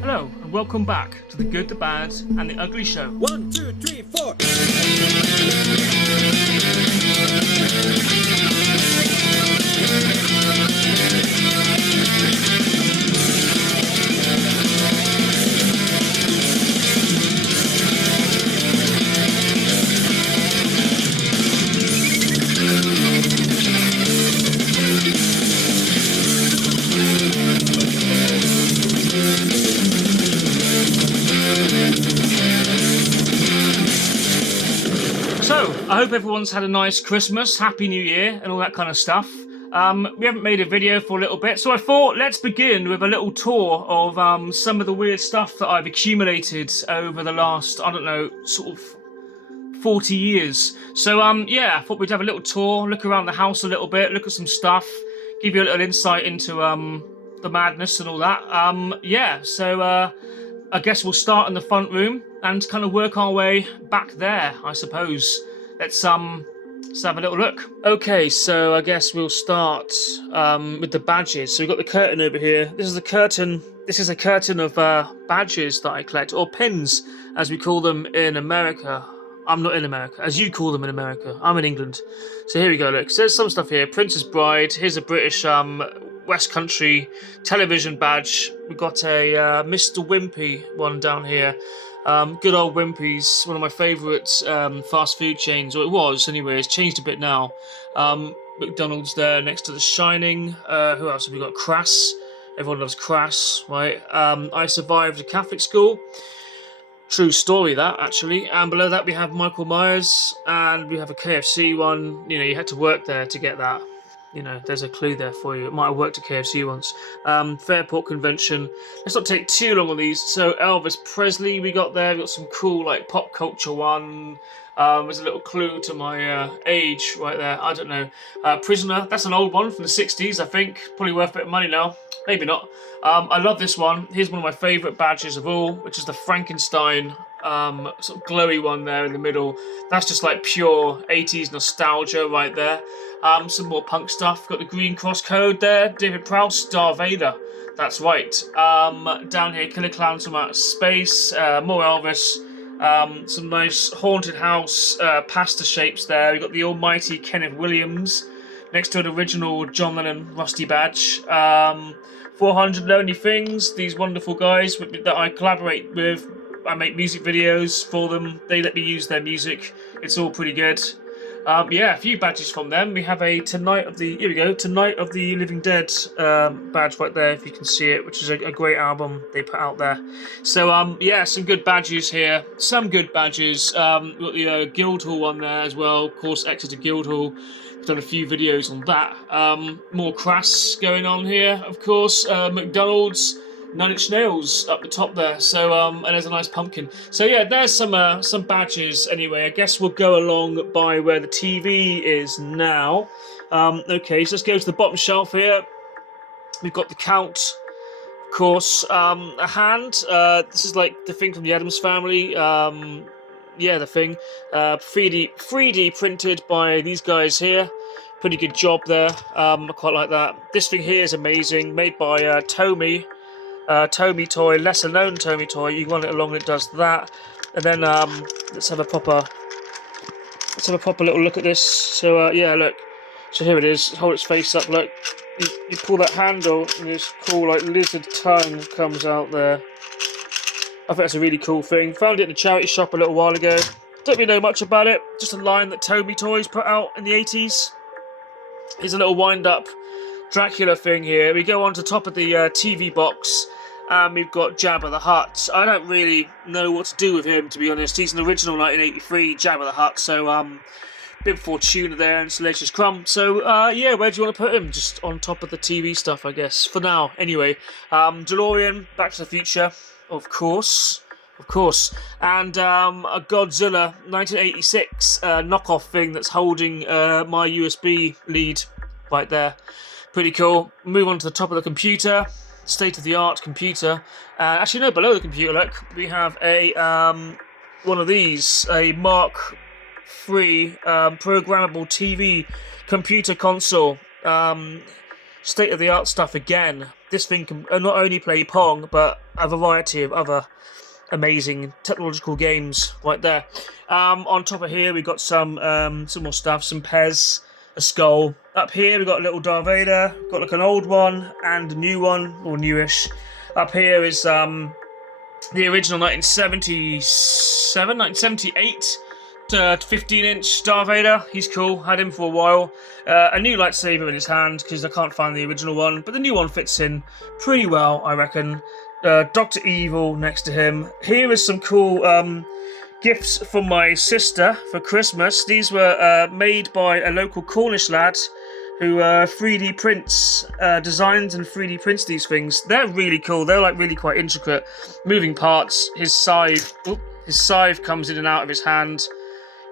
Hello and welcome back to The Good, the Bad and the Ugly Show. 1, 2, 3, 4. So, I hope everyone's had a nice Christmas, Happy New Year and all that kind of stuff. We haven't made a video for a little bit, so I thought let's begin with a little tour of some of the weird stuff that I've accumulated over the last, I don't know, sort of 40 years. So yeah, I thought we'd have a little tour, look around the house a little bit, look at some stuff, give you a little insight into the madness and all that. Yeah, so I guess we'll start in the front room and kind of work our way back there, I suppose. Let's have a little look. Okay, so I guess we'll start with the badges. So we've got the curtain over here. This is a curtain of badges that I collect, or pins, as we call them in America. I'm not in America, as you call them in America. I'm in England. So here we go, look. So there's some stuff here. Princess Bride. Here's a British West Country television badge. We've got a Mr. Wimpy one down here. Good old Wimpy's, one of my favourite fast food chains, or it was anyway. It's changed a bit now. McDonald's there next to The Shining. Who else have we got? Crass. Everyone loves Crass, right? I survived a Catholic school. True story, that, actually. And below that we have Michael Myers, and we have a KFC one. You know, you had to work there to get that. You know, there's a clue there for you. It might have worked at KFC once. Fairport Convention. Let's not take too long on these. So Elvis Presley we got there. We got some cool, like, pop culture one. There's a little clue to my age right there. I don't know. Prisoner. That's an old one from the 60s, I think. Probably worth a bit of money now. Maybe not. I love this one. Here's one of my favourite badges of all, which is the Frankenstein sort of glowy one there in the middle. That's just like pure 80s nostalgia right there. Some more punk stuff. Got the Green Cross Code there. David Prowse, Darth Vader. That's right. Down here, Killer Clowns from Outer Space. More Elvis. Some nice haunted house pasta shapes there. We've got the almighty Kenneth Williams next to an original John Lennon Rusty badge. 400 Lonely Things, these wonderful guys that I collaborate with. I make music videos for them. They let me use their music. It's all pretty good. Yeah, a few badges from them. We have a Tonight of the Living Dead badge right there, if you can see it, which is a great album they put out there. So yeah, some good badges here. Some good badges. We've got the Guildhall one there as well. Of course, Exeter Guildhall. We've done a few videos on that. More Crass going on here, of course. McDonald's. Nine Inch Nails up the top there, so and there's a nice pumpkin. So yeah, there's some badges anyway. I guess we'll go along by where the TV is now. Okay, so let's go to the bottom shelf here. We've got the Count, of course, a hand. This is like the thing from the Addams Family. Yeah, the thing. 3D printed by these guys here. Pretty good job there. I quite like that. This thing here is amazing, made by Tomy. Tomy Toy, lesser known Tomy Toy. You run it along and it does that. And then let's have a proper little look at this. So yeah, look. So here it is. Hold its face up. Look. You pull that handle and this cool like lizard tongue comes out there. I think that's a really cool thing. Found it in a charity shop a little while ago. Don't really know much about it. Just a line that Tomy Toys put out in the 80s. Here's a little wind-up Dracula thing here. We go on to top of the TV box. We've got Jabba the Hutt. I don't really know what to do with him, to be honest. He's an original 1983 Jabba the Hutt, so bit before Tuna there and Salacious Crumb. So yeah, where do you want to put him? Just on top of the TV stuff, I guess, for now. Anyway, DeLorean, Back to the Future, of course. And a Godzilla 1986 knockoff thing that's holding my USB lead right there. Pretty cool. Move on to the top of the computer. State-of-the-art computer. Actually, no, below the computer, look, we have a one of these, a Mark III programmable TV computer console. State-of-the-art stuff again. This thing can not only play Pong, but a variety of other amazing technological games right there. On top of here, we've got some more stuff, some Pez, a skull. Up here, we've got a little Darth Vader, got like an old one and a new one, or newish. Up here is the original 1978 15-inch Darth Vader. He's cool, had him for a while. A new lightsaber in his hand, because I can't find the original one, but the new one fits in pretty well, I reckon. Dr. Evil next to him. Here is some cool gifts from my sister for Christmas. These were made by a local Cornish lad who 3D prints, designs and 3D prints these things. They're really cool. They're like really quite intricate. Moving parts. His scythe comes in and out of his hand.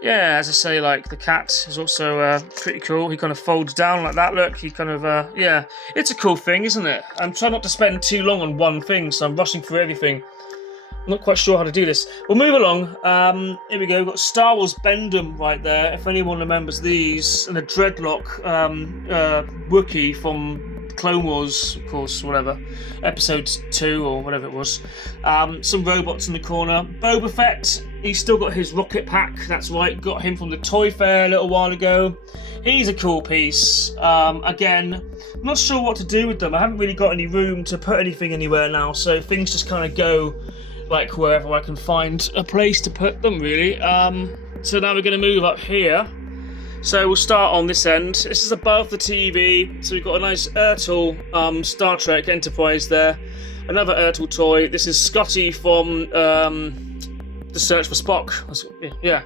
Yeah, as I say, like the cat is also pretty cool. He kind of folds down like that. Look, he kind of yeah, it's a cool thing, isn't it? I'm trying not to spend too long on one thing, so I'm rushing through everything. I'm not quite sure how to do this. We'll move along. Here we go. We've got Star Wars Bendham right there, if anyone remembers these, and a Dreadlock Wookiee from Clone Wars, of course, whatever, episode 2 or whatever it was. Some robots in the corner. Boba Fett, he's still got his rocket pack, that's right, got him from the Toy Fair a little while ago. He's a cool piece. Again, I'm not sure what to do with them. I haven't really got any room to put anything anywhere now, so things just kind of go like wherever I can find a place to put them, really. So now we're going to move up here. So we'll start on this end. This is above the TV, so we've got a nice Ertl Star Trek Enterprise there. Another Ertl toy. This is Scotty from The Search for Spock. Yeah.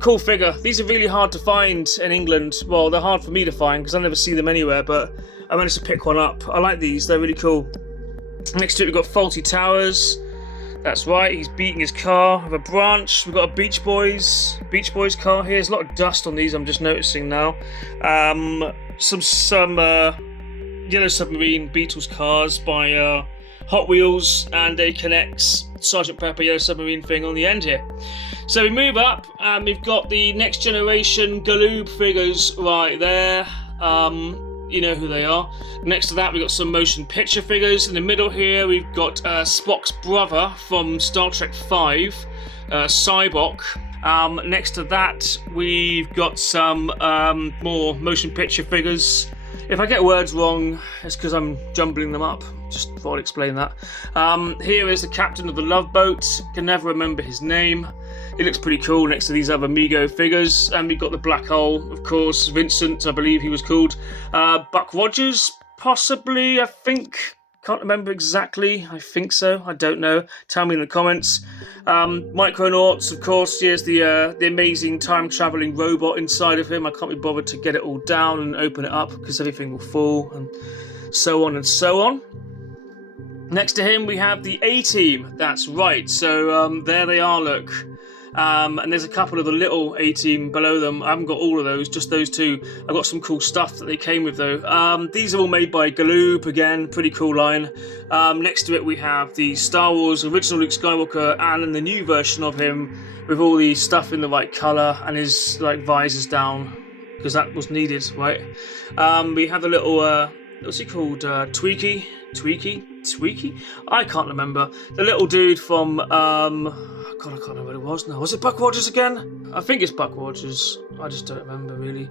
Cool figure. These are really hard to find in England. Well, they're hard for me to find because I never see them anywhere, but I managed to pick one up. I like these. They're really cool. Next to it, we've got Faulty Towers. That's right, he's beating his car with a branch. We've got a Beach Boys car here. There's a lot of dust on these, I'm just noticing now. Some Yellow Submarine Beatles cars by Hot Wheels, and a Connects Sgt. Pepper Yellow Submarine thing on the end here. So we move up, and we've got the Next Generation Galoob figures right there. You know who they are. Next to that, we've got some motion picture figures. In the middle here, we've got Spock's brother from Star Trek V, Cybok. Next to that, we've got some more motion picture figures. If I get words wrong, it's because I'm jumbling them up. Just thought I'd explain that. Here is the captain of the Love Boat. Can never remember his name. He looks pretty cool next to these other Mego figures. And we've got the Black Hole, of course. Vincent, I believe he was called. Buck Rogers, possibly, I think. Can't remember exactly. I think so. I don't know. Tell me in the comments. Micronauts, of course. Here's the amazing time-traveling robot inside of him. I can't be bothered to get it all down and open it up because everything will fall and so on and so on. Next to him, we have the A-Team. That's right. So there they are, look. And there's a couple of the little A-Team below them. I haven't got all of those, just those two. I've got some cool stuff that they came with, though. These are all made by Galoob, again, pretty cool line. Next to it, we have the Star Wars original Luke Skywalker and the new version of him with all the stuff in the right colour and his like visors down, because that was needed, right? We have the little, what's he called? Tweaky? I can't remember. The little dude from, God, I can't remember what it was now. Was it Buck Rogers again? I think it's Buck Rogers. I just don't remember, really.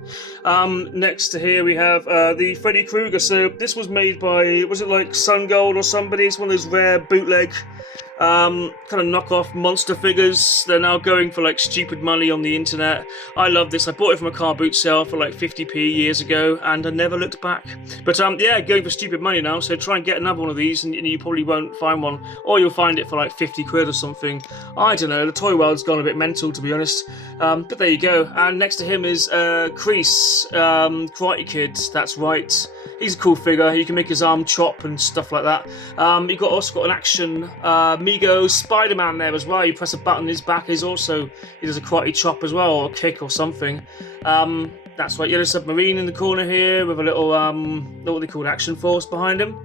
Next to here we have the Freddy Krueger. So this was made by, was it like Sun Gold or somebody? It's one of those rare bootleg kind of knockoff monster figures. They're now going for like stupid money on the internet. I love this. I bought it from a car boot sale for like 50p years ago and I never looked back. But yeah, going for stupid money now, so try and get another one of these and you probably won't find one, or you'll find it for like 50 quid or something. I don't know, the toy world's gone a bit mental, to be honest. But there you go. And next to him is Kreese, Karate Kid. That's right. He's a cool figure. You can make his arm chop and stuff like that. You've also got an action Mego Spider-Man there as well. You press a button, his back is also, he does a karate chop as well, or a kick or something. That's right, Yellow Submarine in the corner here with a little, what they call Action Force behind him.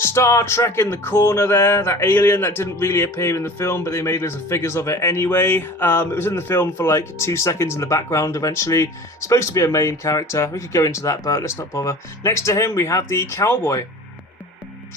Star Trek in the corner there, that alien that didn't really appear in the film, but they made loads of figures of it anyway. It was in the film for like 2 seconds in the background eventually. Supposed to be a main character. We could go into that, but let's not bother. Next to him, we have the cowboy.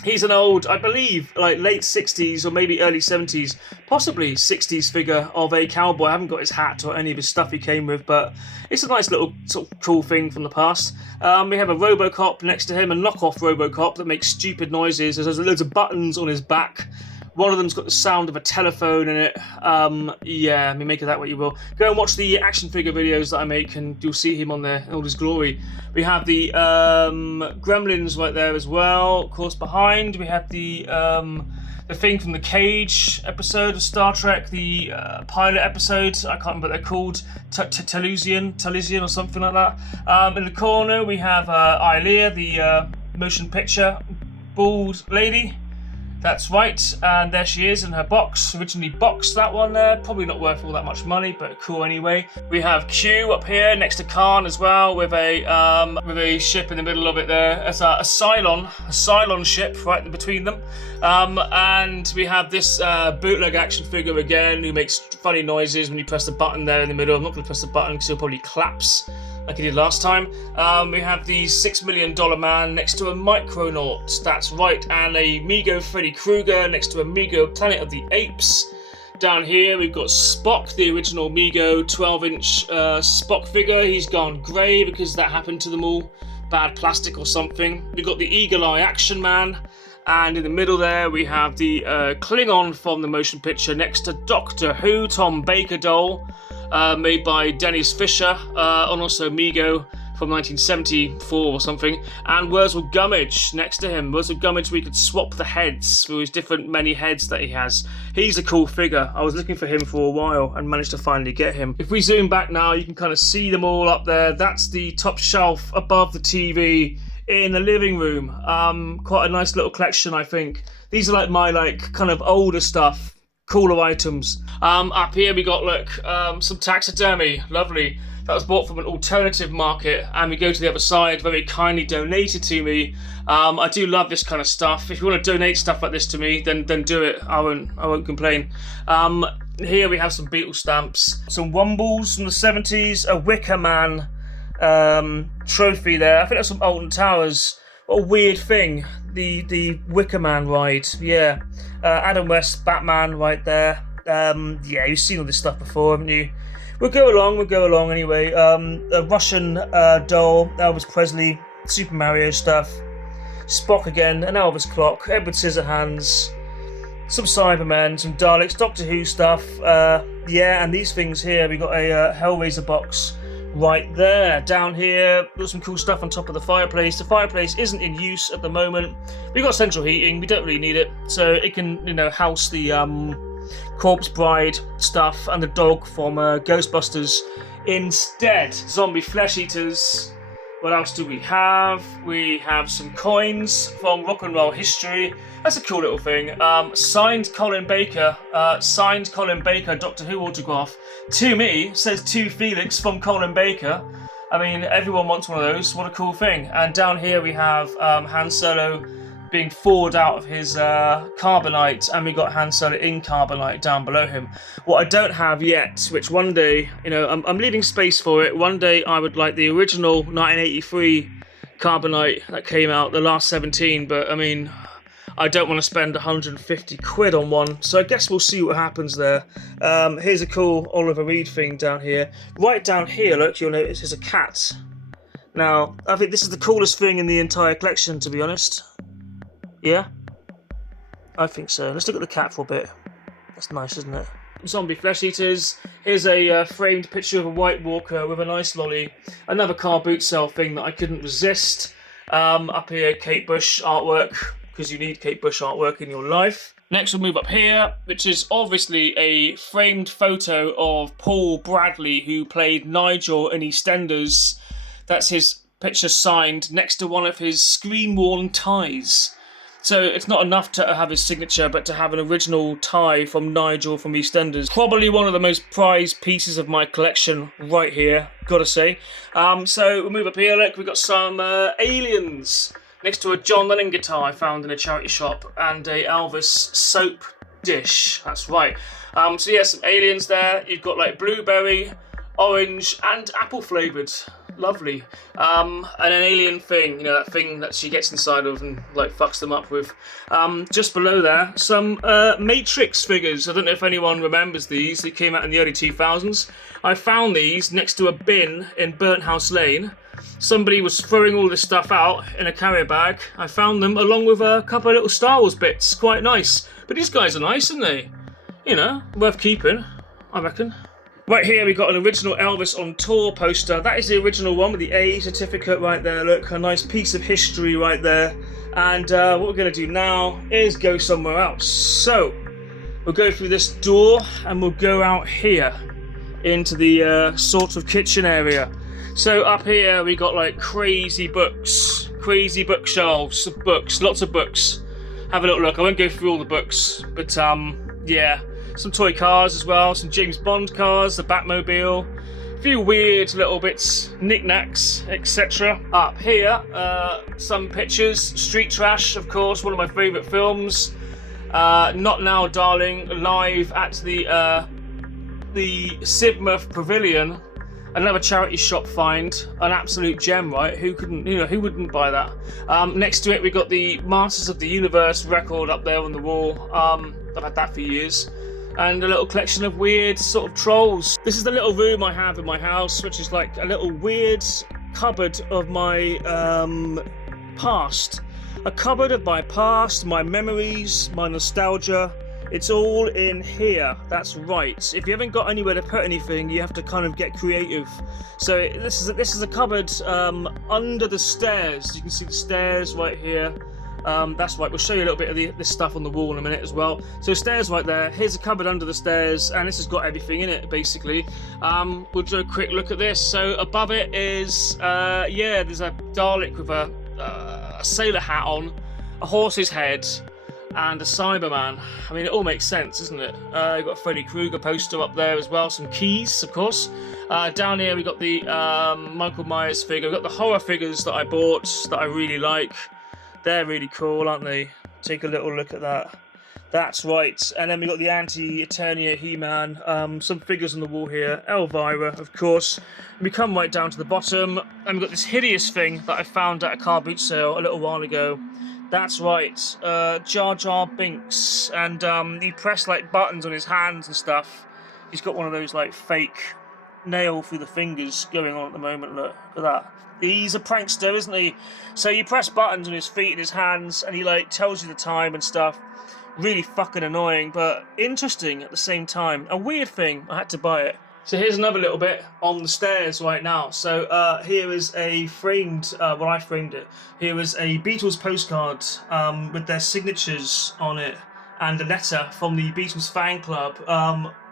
He's an old, I believe, like late 60s or maybe early 70s, possibly 60s figure of a cowboy. I haven't got his hat or any of his stuff he came with, but it's a nice little sort of cool thing from the past. We have a Robocop next to him, a knockoff Robocop that makes stupid noises. There's loads of buttons on his back. One of them's got the sound of a telephone in it. Yeah, I mean, make of that what you will. Go and watch the action figure videos that I make and you'll see him on there in all his glory. We have the Gremlins right there as well. Of course, behind we have the thing from the Cage episode of Star Trek, the pilot episode. I can't remember what they're called. Talisian or something like that. In the corner we have Ilea, the motion picture bald lady. That's right, and there she is in her box. Originally boxed, that one there. Probably not worth all that much money, but cool anyway. We have Q up here next to Khan as well, with a ship in the middle of it there. It's a Cylon ship right between them. And we have this bootleg action figure again, who makes funny noises when you press the button there in the middle. I'm not going to press the button because he'll probably collapse like he did last time. We have the $6 million man next to a Micronaut, that's right, and a Mego Freddy Krueger next to a Mego Planet of the Apes. Down here we've got Spock, the original Mego 12-inch Spock figure. He's gone grey because that happened to them all, bad plastic or something. We've got the Eagle Eye Action Man, and in the middle there we have the Klingon from the motion picture next to Doctor Who, Tom Baker doll. Made by Dennis Fisher, and also Mego from 1974 or something, and Wurzel Gummidge next to him. Wurzel Gummidge, we could swap the heads for his different many heads that he has. He's a cool figure. I was looking for him for a while and managed to finally get him. If we zoom back now, you can kind of see them all up there. That's the top shelf above the TV in the living room. Quite a nice little collection, I think. These are like my kind of older stuff. Cooler items. Up here we got, look, some taxidermy. Lovely. That was bought from an alternative market, and we go to the other side, very kindly donated to me. I do love this kind of stuff. If you want to donate stuff like this to me, then do it. I won't complain. Here we have some Beatles stamps, some Wombles from the 70s, a Wicker Man trophy there. I think that's from Alton Towers. What a weird thing. The Wicker Man ride. Yeah. Adam West, Batman right there. Yeah, you've seen all this stuff before, haven't you? We'll go along anyway. A Russian doll, Elvis Presley, Super Mario stuff. Spock again, an Elvis clock, Edward Scissorhands, some Cybermen, some Daleks, Doctor Who stuff. Yeah, and these things here, we got a Hellraiser box right there. Down here, got some cool stuff on top of the fireplace. The fireplace isn't in use at the moment. We've got central heating, we don't really need it, so it can, house the Corpse Bride stuff and the dog from Ghostbusters instead. Zombie flesh eaters. What else do we have? We have some coins from Rock and Roll History. That's a cool little thing. Signed Colin Baker, Doctor Who autograph. To me, says to Felix from Colin Baker. I mean, everyone wants one of those. What a cool thing. And down here we have Han Solo being thawed out of his carbonite, and we got Han Solo in carbonite down below him. What I don't have yet, which one day, I'm leaving space for it. One day I would like the original 1983 carbonite that came out, the last 17, but I mean, I don't want to spend 150 quid on one, so I guess we'll see what happens there. Here's a cool Oliver Reed thing down here. Right down here, look, you'll notice there's a cat. Now, I think this is the coolest thing in the entire collection, to be honest. Yeah? I think so. Let's look at the cat for a bit. That's nice, isn't it? Zombie flesh eaters. Here's a framed picture of a White Walker with a nice lolly. Another car boot sale thing that I couldn't resist. Up here, Kate Bush artwork, because you need Kate Bush artwork in your life. Next we'll move up here, which is obviously a framed photo of Paul Bradley, who played Nigel in EastEnders. That's his picture signed next to one of his screen-worn ties. So it's not enough to have his signature, but to have an original tie from Nigel from EastEnders. Probably one of the most prized pieces of my collection right here, gotta say. So we'll move up here, look, we've got some aliens next to a John Lennon guitar I found in a charity shop, and a Elvis soap dish. That's right. So yeah, some aliens there. You've got like blueberry, orange, and apple flavoured. Lovely. And an alien thing, you know, that thing that she gets inside of and like fucks them up with. Just below there, some Matrix figures. I don't know if anyone remembers these. They came out in the early 2000s. I found these next to a bin in Burnt House Lane. Somebody was throwing all this stuff out in a carrier bag. I found them along with a couple of little Star Wars bits. Quite nice. But these guys are nice, aren't they? You know, worth keeping, I reckon. Right here we got an original Elvis on tour poster. That is the original one with the A certificate right there. Look, a nice piece of history right there. And what we're going to do now is go somewhere else. So, we'll go through this door and we'll go out here into the sort of kitchen area. So up here we got like crazy books, crazy bookshelves of books, lots of books. Have a little look. I won't go through all the books, but yeah. Some toy cars as well, some James Bond cars, the Batmobile, a few weird little bits, knickknacks, etc. Up here, some pictures, Street Trash, of course, one of my favourite films. Not Now, Darling, live at the Sidmouth Pavilion. Another charity shop find, an absolute gem, right? Who couldn't, you know, who wouldn't buy that? Next to it, we got the Masters of the Universe record up there on the wall. I've had that for years. And a little collection of weird sort of trolls. This is the little room I have in my house, which is like a little weird cupboard of my past. A cupboard of my past, my memories, my nostalgia. It's all in here. That's right. If you haven't got anywhere to put anything, you have to kind of get creative. So this is a cupboard under the stairs. You can see the stairs right here. That's right, we'll show you a little bit of this stuff on the wall in a minute as well. So stairs right there, here's a cupboard under the stairs, and this has got everything in it, basically. We'll do a quick look at this. So above it is, yeah, there's a Dalek with a sailor hat on, a horse's head, and a Cyberman. I mean, it all makes sense, doesn't it? You've got a Freddy Krueger poster up there as well, some keys, of course. Down here we've got the Michael Myers figure. We've got the horror figures that I bought that I really like. They're really cool, aren't they? Take a little look at that. That's right. And then we got the Anti-Eternia He-Man. Some figures on the wall here. Elvira, of course. We come right down to the bottom, and we've got this hideous thing that I found at a car boot sale a little while ago. That's right. Jar Jar Binks. And he pressed like buttons on his hands and stuff. He's got one of those like fake nail through the fingers going on at the moment. Look at that. He's a prankster, isn't he? So you press buttons on his feet and his hands, and he like tells you the time and stuff. Really fucking annoying, but interesting at the same time. A weird thing. I had to buy it. So here's another little bit on the stairs right now. So here is a framed, well, I framed it. Here is a Beatles postcard with their signatures on it, and a letter from the Beatles fan club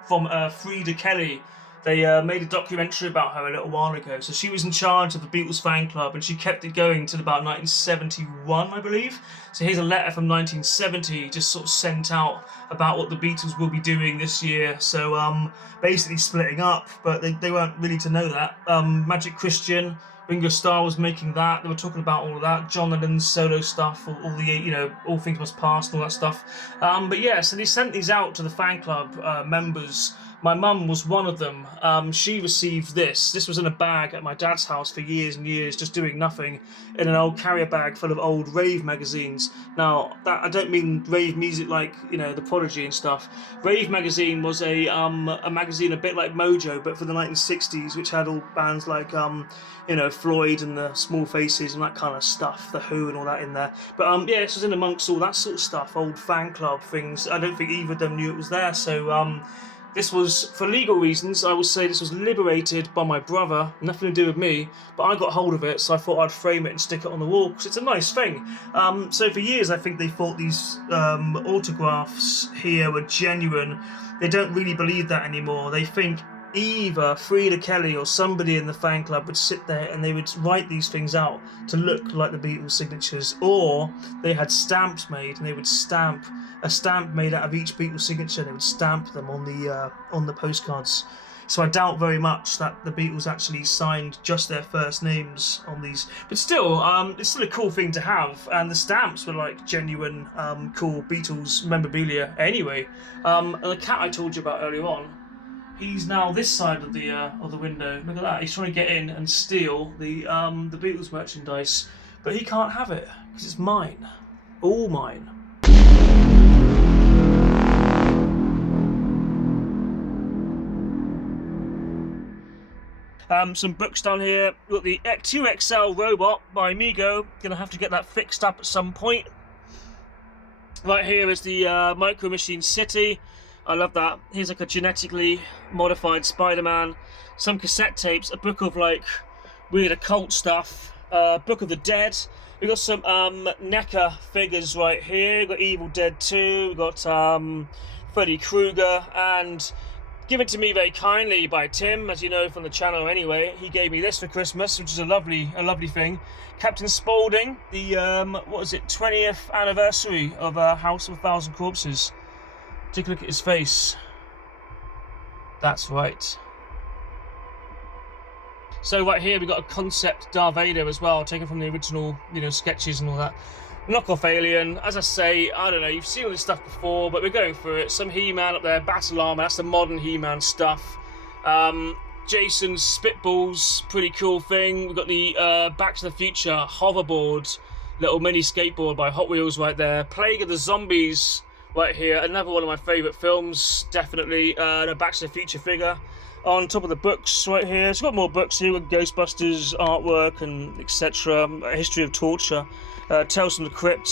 from Frida Kelly. They made a documentary about her a little while ago. So she was in charge of the Beatles fan club, and she kept it going till about 1971, I believe. So here's a letter from 1970, just sort of sent out about what the Beatles will be doing this year. So basically splitting up, but they weren't really to know that. Magic Christian, Ringo Starr was making that. They were talking about all of that. John Lennon's solo stuff, all the, you know, All Things Must Pass and all that stuff. But yeah, so they sent these out to the fan club members. My mum was one of them. She received this. This was in a bag at my dad's house for years and years, just doing nothing, in an old carrier bag full of old rave magazines. Now, that I don't mean rave music like, you know, The Prodigy and stuff. Rave magazine was a magazine a bit like Mojo, but for the 1960s, which had all bands like, you know, Floyd and the Small Faces and that kind of stuff, The Who and all that in there. But yeah, this was in amongst all that sort of stuff, old fan club things. I don't think either of them knew it was there, so this was, for legal reasons, I will say this was liberated by my brother, nothing to do with me, but I got hold of it, so I thought I'd frame it and stick it on the wall, because it's a nice thing. So for years I think they thought these autographs here were genuine. They don't really believe that anymore. They think either Frida Kelly or somebody in the fan club would sit there and they would write these things out to look like the Beatles signatures, or they had stamps made and they would stamp a stamp made out of each Beatles signature. They would stamp them on the postcards. So I doubt very much that the Beatles actually signed just their first names on these. But still, it's still a cool thing to have. And the stamps were like genuine, cool Beatles memorabilia anyway. And the cat I told you about earlier on, he's now this side of the window. Look at that. He's trying to get in and steal the Beatles merchandise. But he can't have it, because it's mine. All mine. Some books down here. We've got the 2XL robot by Migo. Gonna have to get that fixed up at some point. Right here is the Micro Machine City. I love that. Here's like a genetically modified Spider-Man. Some cassette tapes, a book of like weird occult stuff. Book of the Dead. We've got some NECA figures right here. We've got Evil Dead 2. We've got Freddy Krueger, and given to me very kindly by Tim, as you know from the channel anyway. He gave me this for Christmas, which is a lovely thing. Captain Spaulding, the what was it, 20th anniversary of House of a Thousand Corpses. Take a look at his face. That's right. So right here we've got a concept Darth Vader as well, taken from the original, sketches and all that. Knockoff alien, as I say, I don't know, you've seen all this stuff before, but we're going through it. Some He-Man up there, battle armor, that's the modern He-Man stuff. Jason's Spitballs, pretty cool thing. We've got the Back to the Future hoverboard, little mini skateboard by Hot Wheels right there. Plague of the Zombies right here, another one of my favourite films, definitely. A Back to the Future figure. On top of the books right here, it's got more books here with Ghostbusters artwork and etc. A history of torture, Tales from the Crypt,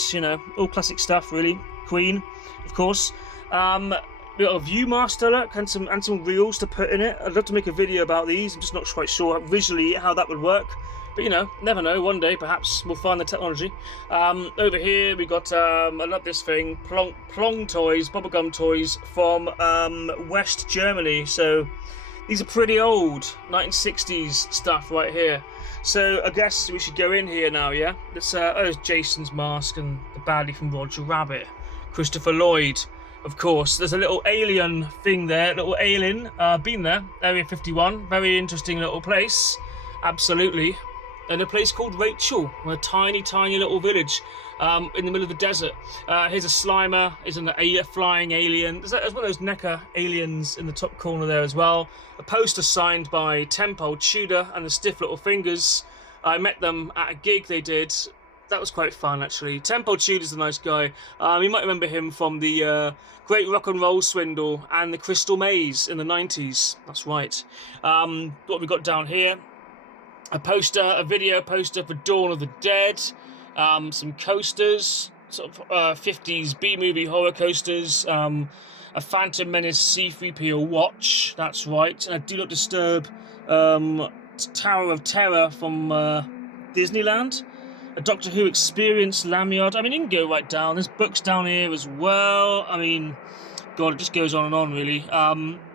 all classic stuff really. Queen, of course. We got a Viewmaster look and some reels to put in it. I'd love to make a video about these. I'm just not quite sure visually how that would work, but never know. One day perhaps we'll find the technology. Over here we got I love this thing, Plong toys, bubblegum toys from West Germany. So these are pretty old, 1960s stuff right here. So I guess we should go in here now, yeah? There's Jason's mask and the baddie from Roger Rabbit. Christopher Lloyd, of course. There's a little alien thing there, little alien. Been there, Area 51. Very interesting little place, absolutely. And a place called Rachel, a tiny, tiny little village in the middle of the desert. Here's a Slimer, here's a flying alien. There's one of those NECA aliens in the top corner there as well. A poster signed by Temple Tudor and the Stiff Little Fingers. I met them at a gig they did. That was quite fun, actually. Temple Tudor's a nice guy. You might remember him from the Great Rock and Roll Swindle and the Crystal Maze in the 90s. That's right. What have we got down here? A video poster for Dawn of the Dead. Some coasters, sort of 50s B-movie horror coasters. A Phantom Menace C-3PO watch, that's right. And a Do Not Disturb Tower of Terror from Disneyland. A Doctor Who Experience lanyard. I mean, you can go right down. There's books down here as well. I mean, God, it just goes on and on, really.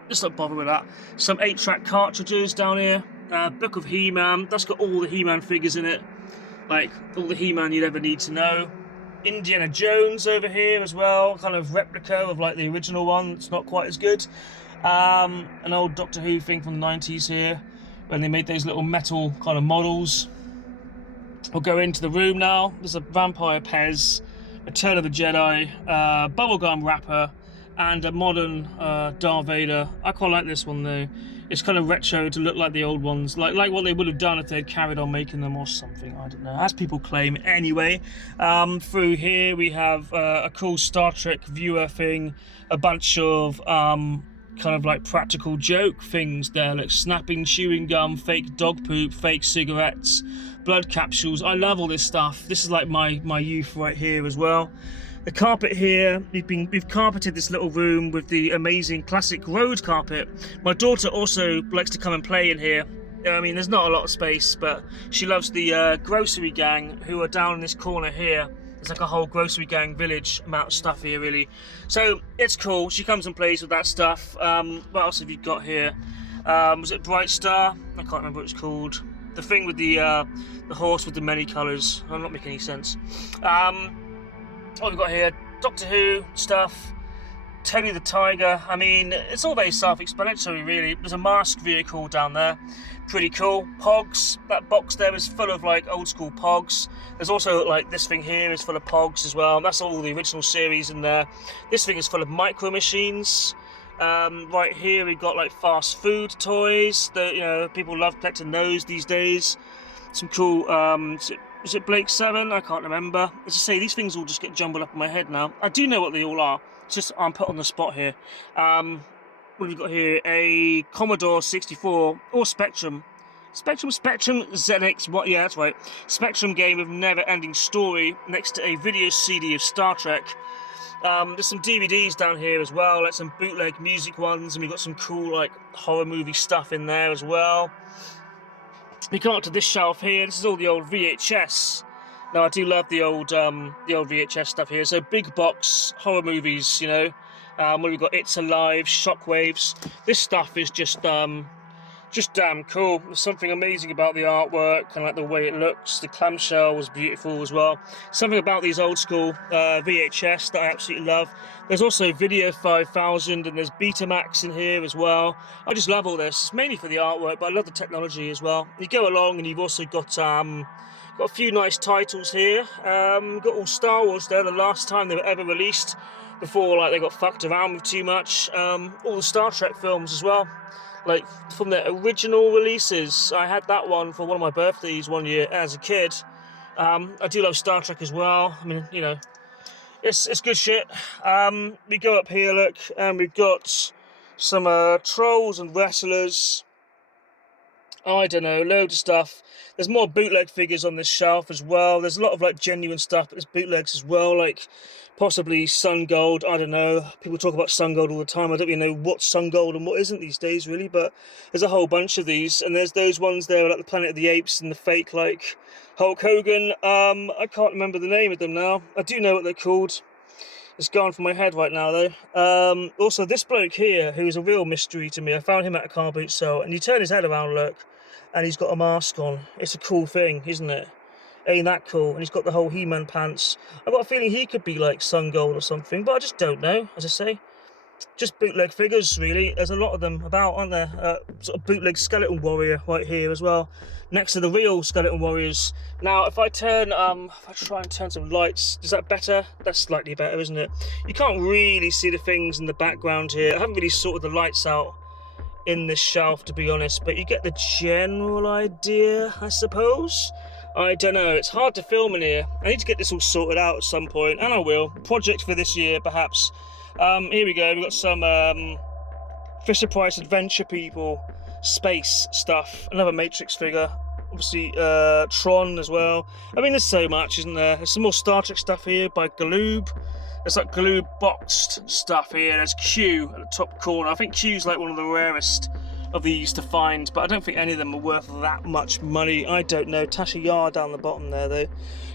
Just not bother with that. Some 8-track cartridges down here. Book of He-Man. That's got all the He-Man figures in it. Like, all the He-Man you'd ever need to know. Indiana Jones over here as well. Kind of replica of, like, the original one. It's not quite as good. An old Doctor Who thing from the 90s here, when they made those little metal kind of models. We'll go into the room now. There's a Vampire Pez, Return of the Jedi, bubblegum wrapper, and a modern Darth Vader. I quite like this one though. It's kind of retro to look like the old ones, like what they would have done if they'd carried on making them or something. I don't know, as people claim anyway. Through here we have a cool Star Trek viewer thing, a bunch of kind of like practical joke things there, like snapping chewing gum, fake dog poop, fake cigarettes, blood capsules. I love all this stuff. This is like my youth right here as well. The carpet here, we've carpeted this little room with the amazing classic road carpet. My daughter also likes to come and play in here. I mean, there's not a lot of space, but she loves the grocery gang who are down in this corner here. There's like a whole grocery gang village amount of stuff here, really. So it's cool. She comes and plays with that stuff. What else have you got here? Was it Bright Star? I can't remember what it's called. The thing with the horse with the many colours. I'm not making any sense. What have we got here? Doctor Who stuff. Tony the Tiger. I mean, it's all very self-explanatory, really. There's a mask vehicle down there, pretty cool. Pogs, that box there is full of like old school Pogs. There's also like this thing here is full of Pogs as well. That's all the original series in there. This thing is full of Micro Machines. Right here we got like fast food toys that, you know, people love collecting those these days. Some cool, is it Blake 7? I can't remember. As I say, these things all just get jumbled up in my head now. I do know what they all are. It's just I'm put on the spot here. What have we got here? A Commodore 64 or Spectrum. Spectrum ZX, what? Yeah, that's right. Spectrum game of never-ending story next to a video CD of Star Trek. There's some DVDs down here as well, like some bootleg music ones, and we've got some cool like horror movie stuff in there as well. We come up to this shelf here. This is all the old VHS. Now I do love the old VHS stuff here. So big box horror movies, you know. Where we've got It's Alive, Shockwaves. This stuff is just damn cool. There's something amazing about the artwork and like the way it looks. The clamshell was beautiful as well. Something about these old school VHS that I absolutely love. There's also Video 5000 and there's Betamax in here as well. I just love all this. It's mainly for the artwork, but I love the technology as well. You go along and you've also got a few nice titles here. Got all Star Wars there, the last time they were ever released before like they got fucked around with too much. All the Star Trek films as well. Like from their original releases. I had that one for one of my birthdays one year as a kid. I do love Star Trek as well. I mean, you know, it's good shit. We go up here, look, and we've got some trolls and wrestlers. I don't know, loads of stuff. There's more bootleg figures on this shelf as well. There's a lot of like genuine stuff, but there's bootlegs as well, like possibly Sun Gold. I don't know. People talk about Sun Gold all the time. I don't really know what's Sun Gold and what isn't these days, really, but there's a whole bunch of these. And there's those ones there like the Planet of the Apes and the fake like Hulk Hogan. I can't remember the name of them now. I do know what they're called. It's gone from my head right now though. Also this bloke here, who is a real mystery to me. I found him at a car boot sale, and you turn his head around, look, and he's got a mask on. It's a cool thing, isn't it? Ain't that cool? And he's got the whole He-Man pants. I've got a feeling he could be like Sun Gold or something, but I just don't know, as I say. Just bootleg figures, really. There's a lot of them about, aren't there? Sort of bootleg Skeleton Warrior right here as well, next to the real Skeleton Warriors. Now, if I try and turn some lights, is that better? That's slightly better, isn't it? You can't really see the things in the background here. I haven't really sorted the lights out in this shelf, to be honest, but you get the general idea, I suppose. I don't know, it's hard to film in here. I need to get this all sorted out at some point, and I will. Project for this year, perhaps. Here we go, we've got some Fisher-Price Adventure People space stuff. Another Matrix figure. Obviously, Tron as well. I mean, there's so much, isn't there? There's some more Star Trek stuff here by Galoob. There's like Galoob boxed stuff here. There's Q at the top corner. I think Q's like one of the rarest of these to find, but I don't think any of them are worth that much money. I don't know. Tasha Yar down the bottom there though.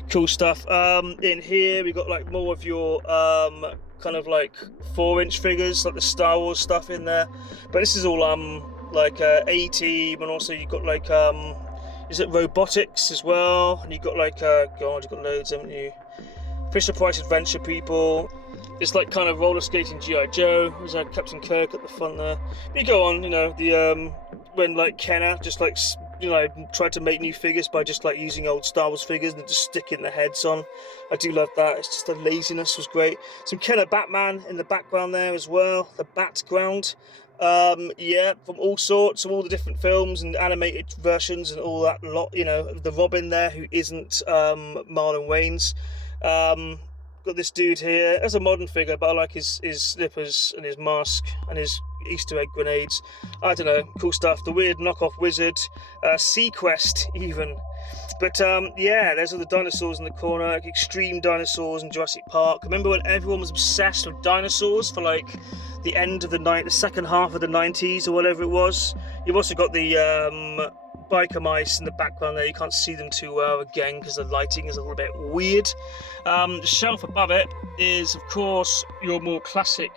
Cool stuff. In here we got like more of your kind of like 4-inch figures, like the Star Wars stuff in there. But this is all like A-Team, and also you've got like is it robotics as well? And you've got like God, you've got loads, haven't you? Fisher-Price Adventure People. It's like kind of roller skating G.I. Joe. There's Captain Kirk at the front there. But you go on, you know, the when like Kenner just like, you know, tried to make new figures by just like using old Star Wars figures and just sticking the heads on. I do love that. It's just the laziness was great. Some Kenner Batman in the background there as well. The Batground. Yeah, from all sorts, of all the different films and animated versions and all that lot. You know, the Robin there who isn't Marlon Wayans. Got this dude here. That's a modern figure, but I like his slippers and his mask and his Easter egg grenades. I don't know, cool stuff. The weird knockoff wizard, Sequest even. But yeah, there's all the dinosaurs in the corner, like extreme dinosaurs in Jurassic Park. Remember when everyone was obsessed with dinosaurs for like the end of the second half of the 90s or whatever it was? You've also got the biker mice in the background there. You can't see them too well again because the lighting is a little bit weird. The shelf above it is of course your more classic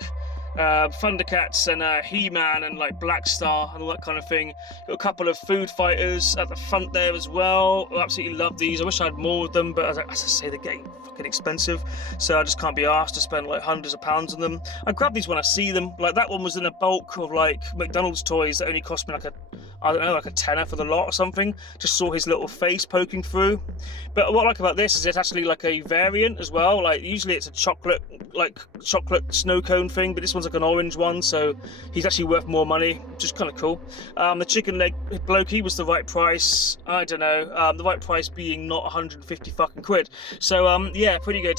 Thundercats and He-Man and like Black Star and all that kind of thing. Got a couple of food fighters at the front there as well. I absolutely love these. I wish I had more of them, but as I say, they're getting fucking expensive, so I just can't be asked to spend like hundreds of pounds on them. I grab these when I see them. Like that one was in a bulk of like McDonald's toys that only cost me like I don't know, like a tenner for the lot or something. Just saw his little face poking through. But what I like about this is it's actually like a variant as well. Like usually it's a chocolate snow cone thing, but this one's like an orange one, so he's actually worth more money, which is kind of cool. The chicken leg blokey was the right price. I don't know, the right price being not 150 fucking quid. So yeah, pretty good.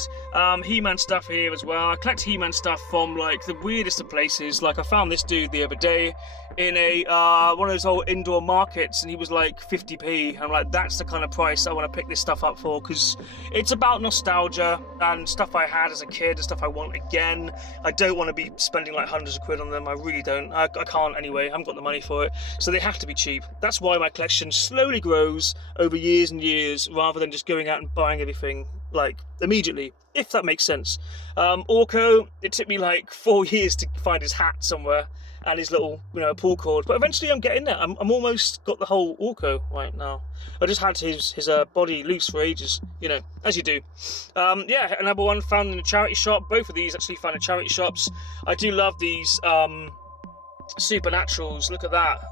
He-Man stuff here as well. I collect He-Man stuff from like the weirdest of places. Like I found this dude the other day in a one of those old indoor markets, and he was like 50p. I'm like, that's the kind of price I want to pick this stuff up for, because it's about nostalgia and stuff I had as a kid and stuff I want again. I don't want to be spending like hundreds of quid on them. I really don't. I can't anyway. I haven't got the money for it, so they have to be cheap. That's why my collection slowly grows over years and years, rather than just going out and buying everything like immediately, if that makes sense. Orko, it took me like 4 years to find his hat somewhere and his little, you know, pull cord, but eventually I'm getting there. I'm almost got the whole Orko right now. I just had his body loose for ages, you know, as you do. Yeah, another one found in a charity shop. Both of these actually found in charity shops. I do love these Supernaturals. Look at that.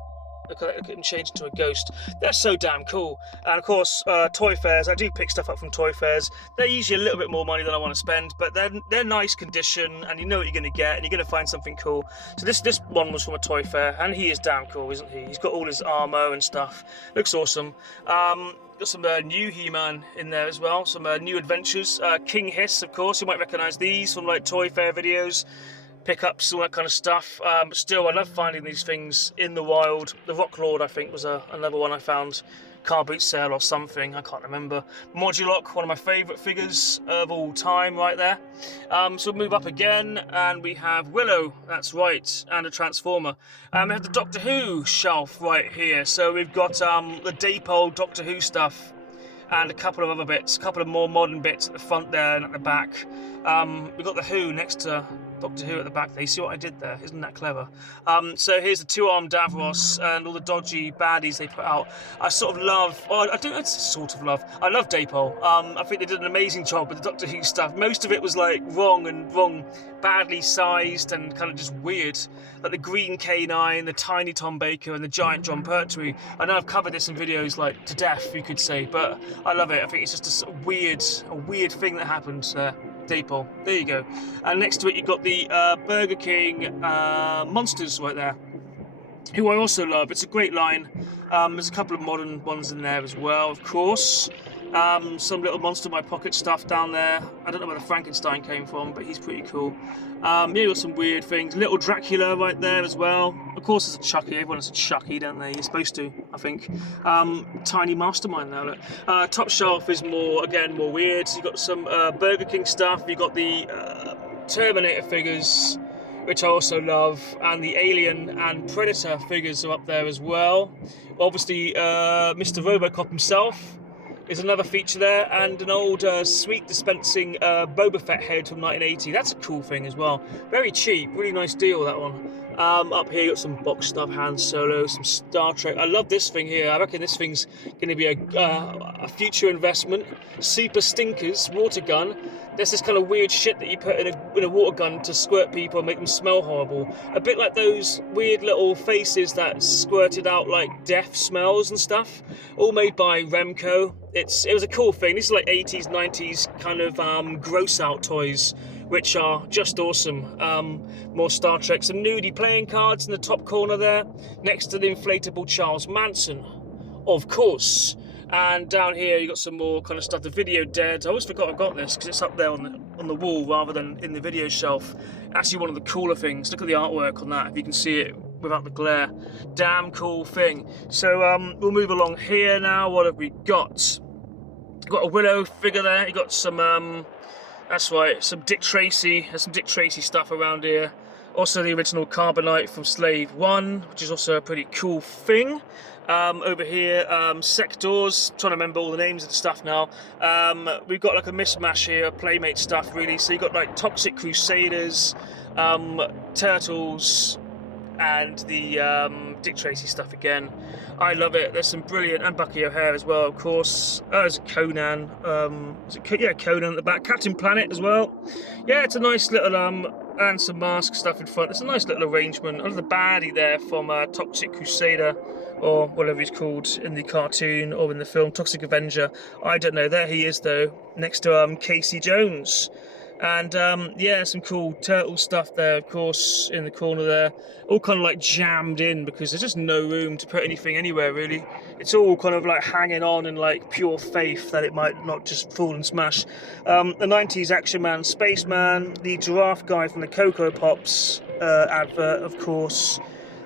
Look at him change into a ghost. They're so damn cool. And of course, toy fairs. I do pick stuff up from toy fairs. They're usually a little bit more money than I want to spend, but they're nice condition, and you know what you're going to get, and you're going to find something cool. So this one was from a toy fair, and he is damn cool, isn't he? He's got all his armor and stuff. Looks awesome. Got some new He-Man in there as well. Some new adventures. King Hiss, of course. You might recognise these from like toy fair videos. Pickups, all that kind of stuff. But still, I love finding these things in the wild. The Rock Lord, I think, was another one I found. Car boot sale or something, I can't remember. Modulock, one of my favourite figures of all time, right there. So we'll move up again, and we have Willow, that's right, and a Transformer. We have the Doctor Who shelf right here. So we've got the Dapol Doctor Who stuff, and a couple of other bits, a couple of more modern bits at the front there and at the back. We've got the Who next to Doctor Who at the back there. You see what I did there? Isn't that clever? So here's the two-armed Davros and all the dodgy baddies they put out. I sort of love, well, I don't know, it's sort of love. I love Dapol. I think they did an amazing job with the Doctor Who stuff. Most of it was like wrong, badly sized and kind of just weird. Like the green K9, the tiny Tom Baker and the giant John Pertwee. I know I've covered this in videos like to death, you could say, but I love it. I think it's just a sort of weird thing that happens there. Dapol, there you go. And next to it you've got the Burger King monsters right there, who I also love. It's a great line. There's a couple of modern ones in there as well, of course. Some little Monster in My Pocket stuff down there. I don't know where the Frankenstein came from, but he's pretty cool. Yeah, you've got some weird things. Little Dracula right there as well. Of course, there's a Chucky. Everyone has a Chucky, don't they? You're supposed to, I think. Tiny Mastermind now, look. Top shelf is more weird. You've got some Burger King stuff. You've got the Terminator figures, which I also love, and the Alien and Predator figures are up there as well. Obviously, Mr. Robocop himself is another feature there, and an old sweet dispensing Boba Fett head from 1980. That's a cool thing as well. Very cheap, really nice deal, that one. Up here you got some box stuff, Han Solo, some Star Trek. I love this thing here. I reckon this thing's going to be a future investment. Super Stinkers water gun. There's this kind of weird shit that you put in a water gun to squirt people and make them smell horrible. A bit like those weird little faces that squirted out like death smells and stuff. All made by Remco. It was a cool thing. These are like 80s, 90s kind of gross out toys, which are just awesome. More Star Trek. Some nudie playing cards in the top corner there, next to the inflatable Charles Manson, of course. And down here you got some more kind of stuff. The Video Dead. I always forgot I got this because it's up there on the wall rather than in the video shelf. Actually, one of the cooler things. Look at the artwork on that. If you can see it without the glare, damn cool thing. So we'll move along here now. What have we got? Got a Willow figure there. You got some. That's right. Some Dick Tracy. There's some Dick Tracy stuff around here. Also the original Carbonite from Slave 1, which is also a pretty cool thing. Over here, sectors, trying to remember all the names of the stuff now. We've got like a mishmash here of Playmate stuff really. So you've got like Toxic Crusaders, Turtles, and the Dick Tracy stuff again. I love it. There's some brilliant, and Bucky O'Hare as well, of course. There's Conan. Yeah, Conan at the back. Captain Planet as well. Yeah, it's a nice little and some mask stuff in front. It's a nice little arrangement. I love the baddie there from Toxic Crusader, or whatever he's called in the cartoon or in the film, Toxic Avenger. I don't know. There he is though, next to Casey Jones. And yeah, some cool turtle stuff there, of course, in the corner there. All kind of like jammed in because there's just no room to put anything anywhere, really. It's all kind of like hanging on in like pure faith that it might not just fall and smash. The 90s Action Man, Spaceman, the giraffe guy from the Cocoa Pops advert, of course.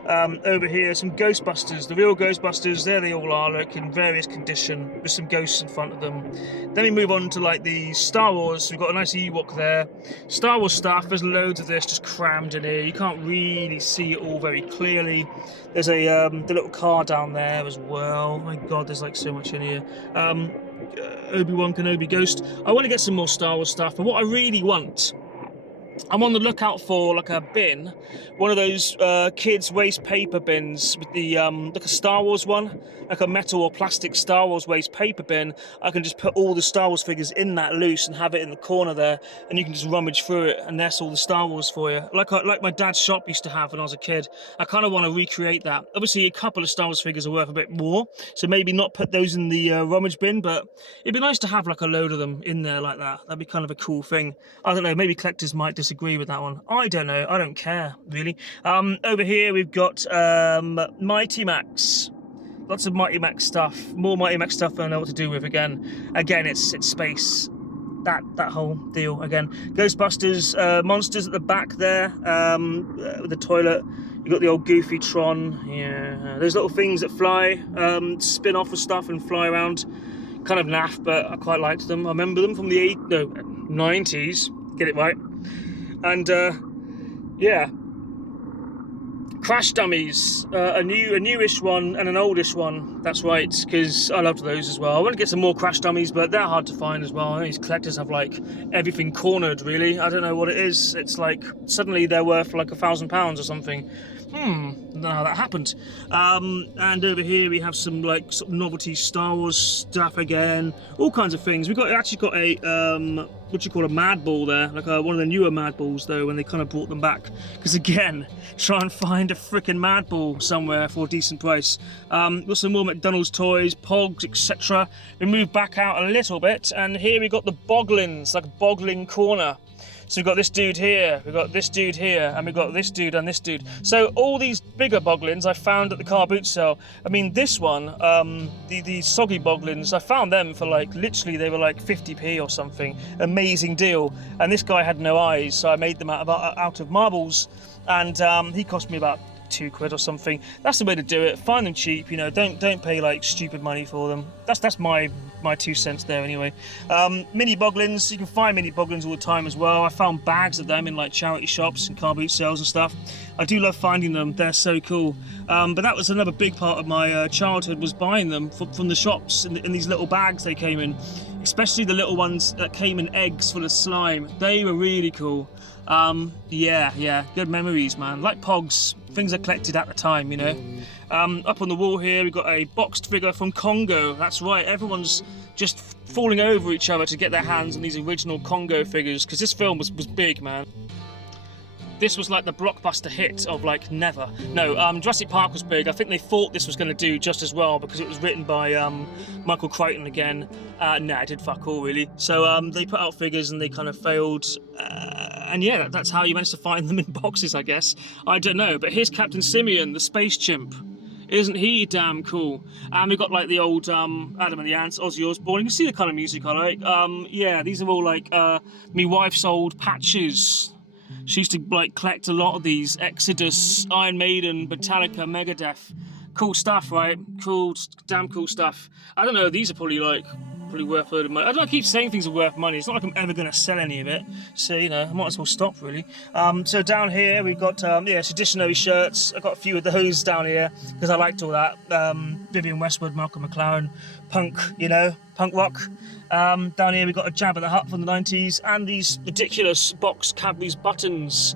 Over here, some Ghostbusters, the real Ghostbusters. There they all are, like in various condition, with some ghosts in front of them. Then we move on to like the Star Wars. We've got a nice Ewok there. Star Wars stuff. There's loads of this just crammed in here. You can't really see it all very clearly. There's a the little car down there as well. Oh my God, there's like so much in here. Obi-Wan Kenobi Ghost. I want to get some more Star Wars stuff, but what I really want, I'm on the lookout for like a bin, one of those kids' waste paper bins with the like a Star Wars one, like a metal or plastic Star Wars waste paper bin. I can just put all the Star Wars figures in that loose and have it in the corner there, and you can just rummage through it, and that's all the Star Wars for you. Like my dad's shop used to have when I was a kid. I kind of want to recreate that. Obviously, a couple of Star Wars figures are worth a bit more, so maybe not put those in the rummage bin, but it'd be nice to have like a load of them in there like that. That'd be kind of a cool thing. I don't know, maybe collectors might disagree with that one. I don't know. I don't care really. Over here we've got Mighty Max. Lots of Mighty Max stuff. More Mighty Max stuff I don't know what to do with again. Again, it's space. That whole deal again. Ghostbusters, monsters at the back there with the toilet. You've got the old Goofy Tron. Yeah, those little things that fly, spin off of stuff and fly around. Kind of naff, but I quite liked them. I remember them from the 90s. Get it right. And yeah, Crash Dummies, a newish one and an oldish one. That's right, because I loved those as well. I want to get some more Crash Dummies, but they're hard to find as well. These collectors have like everything cornered, really. I don't know what it is. It's like suddenly they're worth like £1,000 or something. I don't know how that happened. And over here we have some like sort of novelty Star Wars stuff again, all kinds of things. We've actually got a what you call a Mad Ball there, like one of the newer Mad Balls though, when they kind of brought them back. Because again, try and find a freaking Mad Ball somewhere for a decent price. Got some more McDonald's toys, Pogs, etc. We move back out a little bit, and here we got the Boglins, like a boggling corner. So we've got this dude here, we've got this dude here, and we've got this dude and this dude. So all these bigger Boglins I found at the car boot sale. I mean, this one, the soggy Boglins, I found them for like, literally they were like 50p or something. Amazing deal. And this guy had no eyes, so I made them out of marbles. And he cost me about £2 or something. That's the way to do it. Find them cheap, you know, don't pay like stupid money for them. That's my 2 cents there anyway. Mini Boglins, you can find mini Boglins all the time as well. I found bags of them in like charity shops and car boot sales and stuff. I do love finding them, they're so cool. But that was another big part of my childhood, was buying them from the shops in these little bags they came in. Especially the little ones that came in eggs full of slime. They were really cool. Yeah, good memories, man. Like Pogs, things I collected at the time, you know. Up on the wall here, we've got a boxed figure from Congo. That's right, everyone's just falling over each other to get their hands on these original Congo figures, because this film was big, man. This was like the blockbuster hit of like never. No, Jurassic Park was big. I think they thought this was going to do just as well because it was written by Michael Crichton again. Nah, it did fuck all really. So they put out figures and they kind of failed. And yeah, that's how you managed to find them in boxes, I guess. I don't know, but here's Captain Simeon, the space chimp. Isn't he damn cool? And we've got like the old Adam and the Ants, Ozzy Osbourne. You can see the kind of music I like. Yeah, these are all like me wife's old patches. She used to like collect a lot of these. Exodus, Iron Maiden, Metallica, Megadeth. Cool stuff, right? Cool, damn cool stuff. I don't know, these are probably like probably worth a load of money. I don't know, I keep saying things are worth money. It's not like I'm ever going to sell any of it. So, you know, I might as well stop, really. So down here, we've got, yeah, traditionary shirts. I've got a few of those down here, because I liked all that. Vivian Westwood, Malcolm McLaren, punk, you know, punk rock. Down here, we've got a Jabba the Hutt from the 90s, and these ridiculous boxed Cadbury's buttons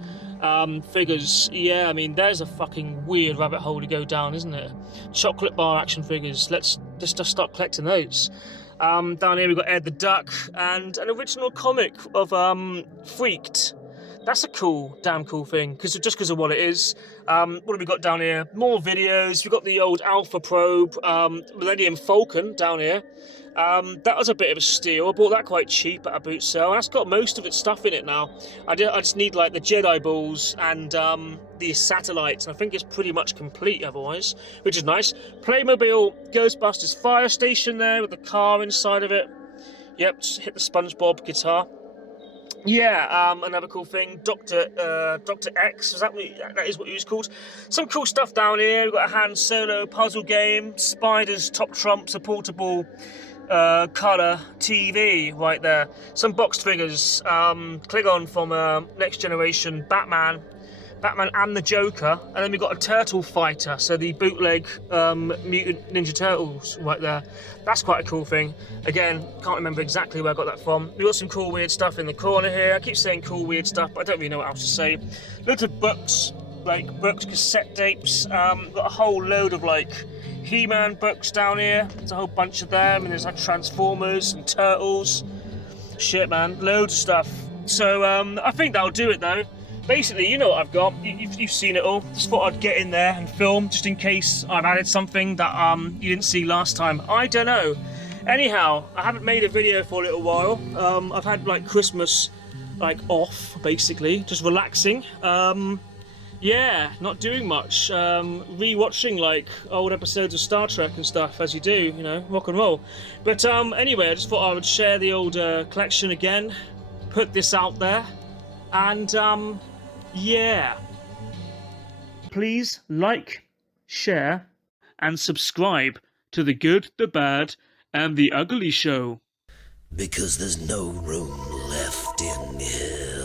figures. Yeah, I mean, there's a fucking weird rabbit hole to go down, isn't it? Chocolate bar action figures. Let's just start collecting those. Down here we've got Ed the Duck and an original comic of Freaked. That's a cool, damn cool thing, just because of what it is. What have we got down here? More videos. We've got the old Alpha Probe, Millennium Falcon down here. That was a bit of a steal. I bought that quite cheap at a boot sale. That's got most of its stuff in it now. I just need like the Jedi balls and the satellites, and I think it's pretty much complete otherwise, which is nice. Playmobil Ghostbusters fire station there with the car inside of it. Yep, just hit the SpongeBob guitar. Yeah, another cool thing, Dr. X, that is what he was called. Some cool stuff down here. We've got a Han Solo puzzle game, Spider's Top Trumps, a portable colour TV right there. Some boxed figures, Klingon from Next Generation, Batman and the Joker, and then we've got a Turtle Fighter, so the bootleg Mutant Ninja Turtles right there. That's quite a cool thing. Again, can't remember exactly where I got that from. We've got some cool weird stuff in the corner here. I keep saying cool weird stuff, but I don't really know what else to say. Loads of books, cassette tapes. Got a whole load of like He-Man books down here. There's a whole bunch of them, and there's like Transformers and Turtles. Shit, man, loads of stuff. So I think that'll do it though. Basically, you know what I've got. You've seen it all. Just thought I'd get in there and film, just in case I've added something that you didn't see last time. I don't know. Anyhow, I haven't made a video for a little while. I've had like Christmas off, basically, just relaxing. Yeah, not doing much. Re-watching like old episodes of Star Trek and stuff, as you do, you know, rock and roll. But anyway, I just thought I would share the old collection again, put this out there, and yeah. Please like, share, and subscribe to The Good, the Bad, and the Ugly Show. Because there's no room left in here.